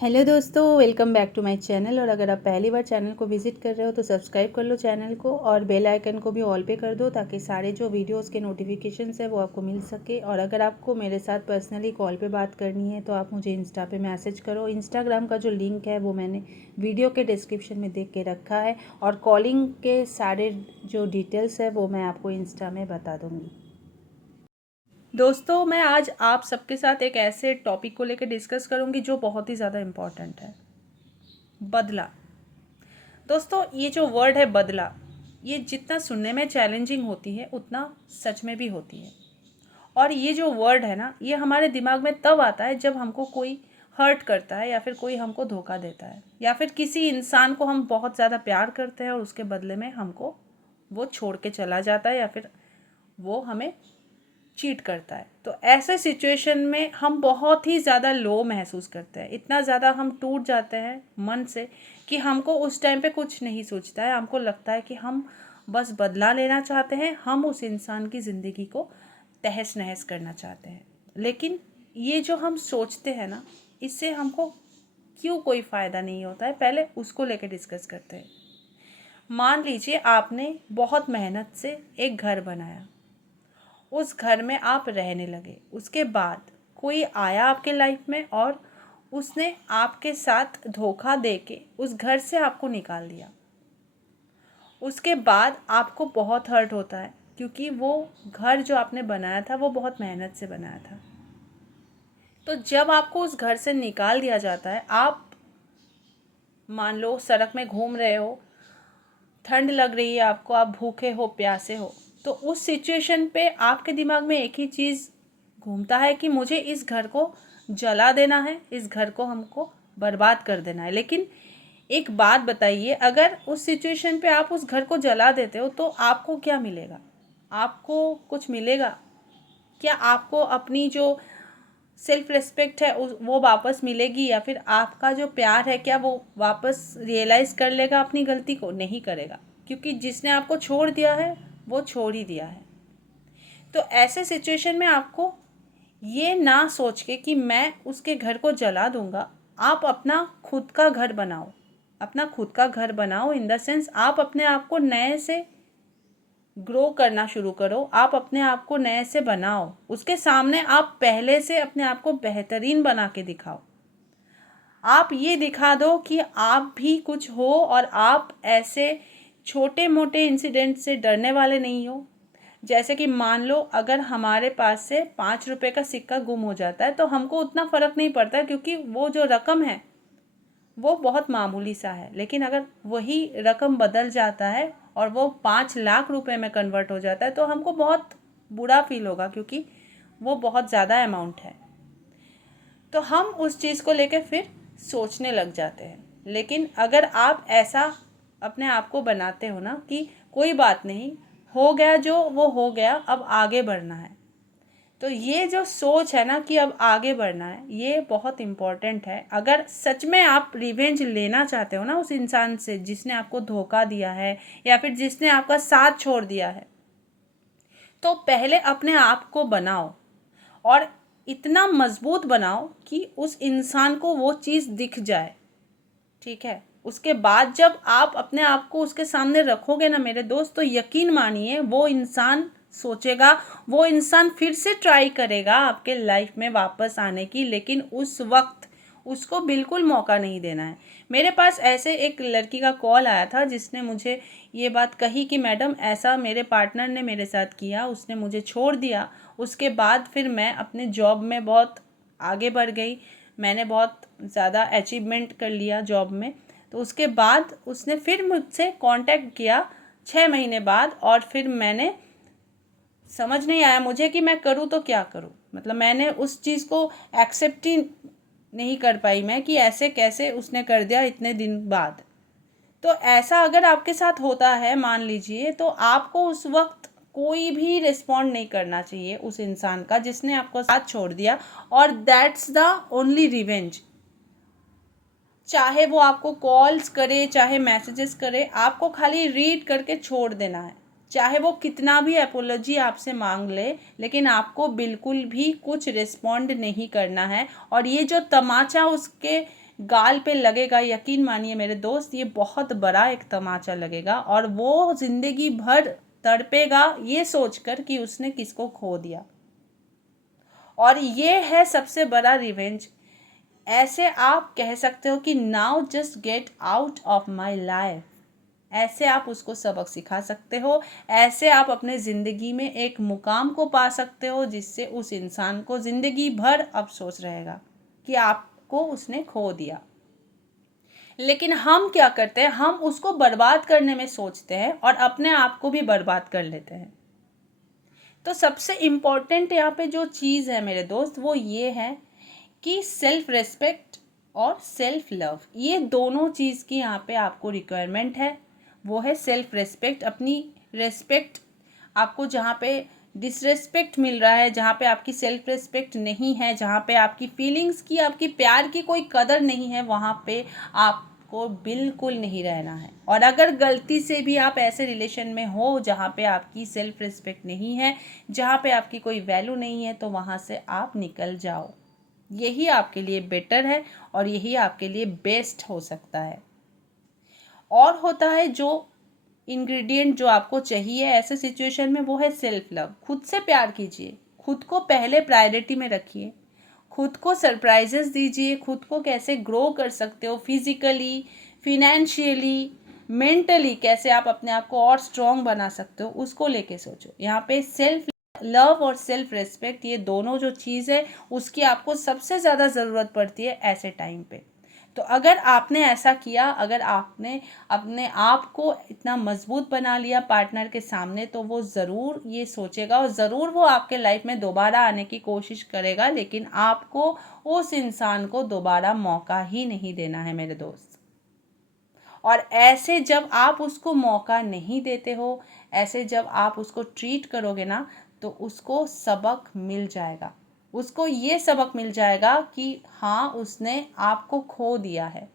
Hello दोस्तों, welcome back to my channel. और अगर आप पहली बार चैनल को विज़िट कर रहे हो तो सब्सक्राइब कर लो चैनल को और बेल आइकन को भी ऑल पे कर दो ताकि सारे जो वीडियोस के नोटिफिकेशंस है वो आपको मिल सके। और अगर आपको मेरे साथ पर्सनली कॉल पे बात करनी है तो आप मुझे इंस्टा पे मैसेज करो। इंस्टाग्राम का जो लिंक है वो मैंने वीडियो के डिस्क्रिप्शन में देख के रखा है और कॉलिंग के सारे जो डिटेल्स है वो मैं आपको इंस्टा में बता दूँगी। दोस्तों, मैं आज आप सबके साथ एक ऐसे टॉपिक को लेकर डिस्कस करूंगी जो बहुत ही ज़्यादा इम्पॉर्टेंट है। बदला। दोस्तों, ये जो वर्ड है बदला, ये जितना सुनने में चैलेंजिंग होती है उतना सच में भी होती है। और ये जो वर्ड है ना, ये हमारे दिमाग में तब आता है जब हमको कोई हर्ट करता है या फिर कोई हमको धोखा देता है या फिर किसी इंसान को हम बहुत ज़्यादा प्यार करते हैं और उसके बदले में हमको वो छोड़ के चला जाता है या फिर वो हमें चीट करता है। तो ऐसे सिचुएशन में हम बहुत ही ज़्यादा लो महसूस करते हैं, इतना ज़्यादा हम टूट जाते हैं मन से कि हमको उस टाइम पे कुछ नहीं सोचता है। हमको लगता है कि हम बस बदला लेना चाहते हैं, हम उस इंसान की ज़िंदगी को तहस नहस करना चाहते हैं। लेकिन ये जो हम सोचते हैं ना, इससे हमको क्यों कोई फ़ायदा नहीं होता है, पहले उसको लेकर डिस्कस करते हैं। मान लीजिए आपने बहुत मेहनत से एक घर बनाया, उस घर में आप रहने लगे। उसके बाद कोई आया आपके लाइफ में और उसने आपके साथ धोखा देके उस घर से आपको निकाल दिया। उसके बाद आपको बहुत हर्ट होता है क्योंकि वो घर जो आपने बनाया था वो बहुत मेहनत से बनाया था। तो जब आपको उस घर से निकाल दिया जाता है, आप मान लो सड़क में घूम रहे हो, ठंड लग रही है आपको, आप भूखे हो, प्यासे हो, तो उस सिचुएशन पे आपके दिमाग में एक ही चीज़ घूमता है कि मुझे इस घर को जला देना है, इस घर को हमको बर्बाद कर देना है। लेकिन एक बात बताइए, अगर उस सिचुएशन पे आप उस घर को जला देते हो तो आपको क्या मिलेगा? आपको कुछ मिलेगा क्या? आपको अपनी जो सेल्फ रिस्पेक्ट है वो वापस मिलेगी या फिर आपका जो प्यार है क्या वो वापस रियलाइज़ कर लेगा अपनी गलती को? नहीं करेगा, क्योंकि जिसने आपको छोड़ दिया है वो छोड़ ही दिया है। तो ऐसे सिचुएशन में आपको ये ना सोच के कि मैं उसके घर को जला दूंगा, आप अपना खुद का घर बनाओ। अपना खुद का घर बनाओ इन द सेंस, आप अपने आप को नए से ग्रो करना शुरू करो, आप अपने आप को नए से बनाओ। उसके सामने आप पहले से अपने आप को बेहतरीन बना के दिखाओ। आप ये दिखा दो कि आप भी कुछ हो और आप ऐसे छोटे मोटे इंसिडेंट से डरने वाले नहीं हो। जैसे कि मान लो अगर हमारे पास से 5 रुपए का सिक्का गुम हो जाता है तो हमको उतना फ़र्क नहीं पड़ता, क्योंकि वो जो रकम है वो बहुत मामूली सा है। लेकिन अगर वही रकम बदल जाता है और वो 5 लाख रुपए में कन्वर्ट हो जाता है तो हमको बहुत बुरा फील होगा, क्योंकि वो बहुत ज़्यादा अमाउंट है। तो हम उस चीज़ को लेकर फिर सोचने लग जाते हैं। लेकिन अगर आप ऐसा अपने आप को बनाते हो ना कि कोई बात नहीं, हो गया जो वो हो गया, अब आगे बढ़ना है, तो ये जो सोच है ना कि अब आगे बढ़ना है, ये बहुत इम्पोर्टेंट है। अगर सच में आप रिवेंज लेना चाहते हो ना उस इंसान से जिसने आपको धोखा दिया है या फिर जिसने आपका साथ छोड़ दिया है, तो पहले अपने आप को बनाओ और इतना मजबूत बनाओ कि उस इंसान को वो चीज़ दिख जाए। ठीक है, उसके बाद जब आप अपने आप को उसके सामने रखोगे ना मेरे दोस्त, तो यकीन मानिए वो इंसान सोचेगा, वो इंसान फिर से ट्राई करेगा आपके लाइफ में वापस आने की, लेकिन उस वक्त उसको बिल्कुल मौका नहीं देना है। मेरे पास ऐसे एक लड़की का कॉल आया था जिसने मुझे ये बात कही कि मैडम ऐसा मेरे पार्टनर ने मेरे साथ किया, उसने मुझे छोड़ दिया। उसके बाद फिर मैं अपने जॉब में बहुत आगे बढ़ गई, मैंने बहुत ज़्यादा अचीवमेंट कर लिया जॉब में। तो उसके बाद उसने फिर मुझसे कांटेक्ट किया 6 महीने बाद, और फिर मैंने समझ नहीं आया मुझे कि मैं करूँ तो क्या करूँ। मतलब मैंने उस चीज़ को एक्सेप्ट ही नहीं कर पाई मैं कि ऐसे कैसे उसने कर दिया इतने दिन बाद। तो ऐसा अगर आपके साथ होता है मान लीजिए, तो आपको उस वक्त कोई भी रिस्पॉन्ड नहीं करना चाहिए उस इंसान का जिसने आपको साथ छोड़ दिया। और दैट्स द ओनली रिवेंज। चाहे वो आपको कॉल्स करे चाहे मैसेजेस करे, आपको खाली रीड करके छोड़ देना है। चाहे वो कितना भी अपोलॉजी आपसे मांग ले, लेकिन आपको बिल्कुल भी कुछ रिस्पॉन्ड नहीं करना है। और ये जो तमाचा उसके गाल पे लगेगा, यकीन मानिए मेरे दोस्त, ये बहुत बड़ा एक तमाचा लगेगा और वो ज़िंदगी भर तड़पेगा ये सोचकर कि उसने किसको खो दिया। और ये है सबसे बड़ा रिवेंज। ऐसे आप कह सकते हो कि now just get out of my life. ऐसे आप उसको सबक सिखा सकते हो, ऐसे आप अपने ज़िंदगी में एक मुकाम को पा सकते हो जिससे उस इंसान को ज़िंदगी भर अफसोस रहेगा कि आपको उसने खो दिया। लेकिन हम क्या करते हैं, हम उसको बर्बाद करने में सोचते हैं और अपने आप को भी बर्बाद कर लेते हैं। तो सबसे इम्पॉर्टेंट यहाँ पे जो चीज़ है मेरे दोस्त, वो ये है कि सेल्फ रिस्पेक्ट और सेल्फ लव, ये दोनों चीज़ की यहाँ पे आपको रिक्वायरमेंट है। वो है सेल्फ रिस्पेक्ट, अपनी रिस्पेक्ट, आपको जहाँ पे डिसरिस्पेक्ट मिल रहा है, जहाँ पे आपकी सेल्फ रिस्पेक्ट नहीं है, जहाँ पे आपकी फीलिंग्स की, आपकी प्यार की कोई कदर नहीं है, वहाँ पे आपको बिल्कुल नहीं रहना है। और अगर गलती से भी आप ऐसे रिलेशन में हो जहाँ पे आपकी सेल्फ रिस्पेक्ट नहीं है, जहाँ पे आपकी कोई वैल्यू नहीं है, तो वहाँ से आप निकल जाओ। यही आपके लिए बेटर है और यही आपके लिए बेस्ट हो सकता है। और होता है जो इंग्रेडिएंट जो आपको चाहिए ऐसे सिचुएशन में, वो है सेल्फ लव। खुद से प्यार कीजिए, खुद को पहले प्रायोरिटी में रखिए, खुद को सरप्राइजेस दीजिए, खुद को कैसे ग्रो कर सकते हो फिजिकली, फिनेंशियली, मेंटली, कैसे आप अपने आप को और स्ट्रॉन्ग बना सकते हो, उसको लेके सोचो। यहाँ पे सेल्फ लव और सेल्फ रिस्पेक्ट, ये दोनों जो चीज़ है उसकी आपको सबसे ज़्यादा ज़रूरत पड़ती है ऐसे टाइम पे। तो अगर आपने ऐसा किया, अगर आपने अपने आप को इतना मजबूत बना लिया पार्टनर के सामने, तो वो ज़रूर ये सोचेगा और ज़रूर वो आपके लाइफ में दोबारा आने की कोशिश करेगा, लेकिन आपको उस इंसान को दोबारा मौका ही नहीं देना है मेरे दोस्त। और ऐसे जब आप उसको मौका नहीं देते हो, ऐसे जब आप उसको ट्रीट करोगे ना, तो उसको सबक मिल जाएगा। उसको ये सबक मिल जाएगा कि हाँ, उसने आपको खो दिया है।